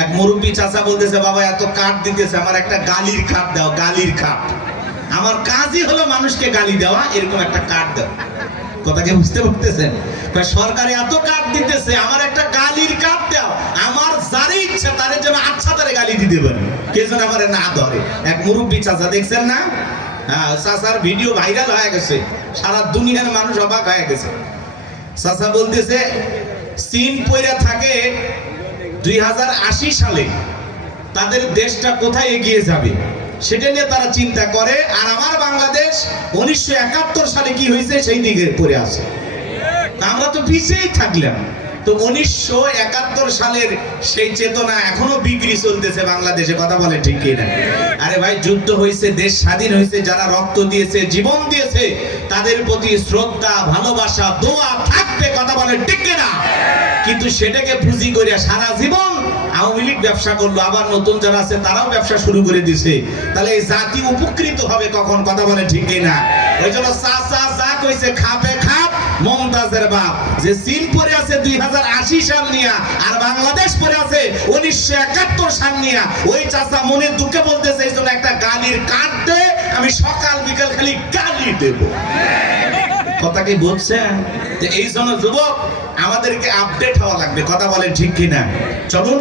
এক মুরব্বী চাচা বলতেছে, বাবা এত কাঠ দিতেছে, আমার একটা গালির খাট দাও, গালির খাট। আমার কাজই হলো মানুষকে গালি দেওয়া, এরকম একটা কাঠ দাও। কথা কি বুঝতে পারতেছেন? সরকারে এত কাঠ দিতেছে, আমার একটা গালির কাঠ দাও, আমার যারে ইচ্ছা তারে যেন আচ্ছা তারে গালি দিতে পারে, কে যেন আমারে না ধরে। এক মুরব্বী চাচা, দেখছেন না? হ্যাঁ, চাচার ভিডিও ভাইরাল হয়ে গেছে, সারা দুনিয়ার মানুষ অবাক হয়ে গেছে। চাচা বলতেছে চীন পয়রা থাকে 2080 সালে তাদের দেশটা কোথায় এগিয়ে যাবে সেটা নিয়ে তারা চিন্তা করে, আর আমার বাংলাদেশ 1971 সালে কি হয়েছে সেই দিকে পড়ে আছে। আমরা তো পিছিয়েই থাকলাম। তো 1971 সালের সেই চেতনা এখনো বিক্রি চলতেছে বাংলাদেশে। কথা বলে ঠিক কিনা? আরে ভাই, যুদ্ধ হয়েছে, দেশ স্বাধীন হয়েছে, যারা রক্ত দিয়েছে, জীবন দিয়েছে, তাদের প্রতি শ্রদ্ধা, ভালোবাসা, দোয়া থাকবে। কথা বলে ঠিক কিনা? কিন্তু সেটাকে পুঁজি করে সারা জীবন আওয়ামী লীগ ব্যবসা করলো, আবার নতুন যারা আছে তারাও ব্যবসা শুরু করে দিছে। তাহলে এই জাতি উপকৃত হবে কখন? কথা বলে ঠিক কিনা? ওই জন্য চাচা যা কইছে, খাপে খাপ মমতাজের বাপ, যে চীন পরে আছে 2080 সাল নিয়া, আর বাংলাদেশ পরে আছে 1971 সাল নিয়া। ওই চাচা মনের দুঃখে বলতেছে, এই জন্য একটা গালির কাঠ দে, আমি সকাল বিকাল খালি গালি দেব। কথা কি বলছেন? এই জন্য যুবক, আমাদেরকে আপডেট হওয়া লাগবে। কথা বলেন ঠিক কিনা? চলুন।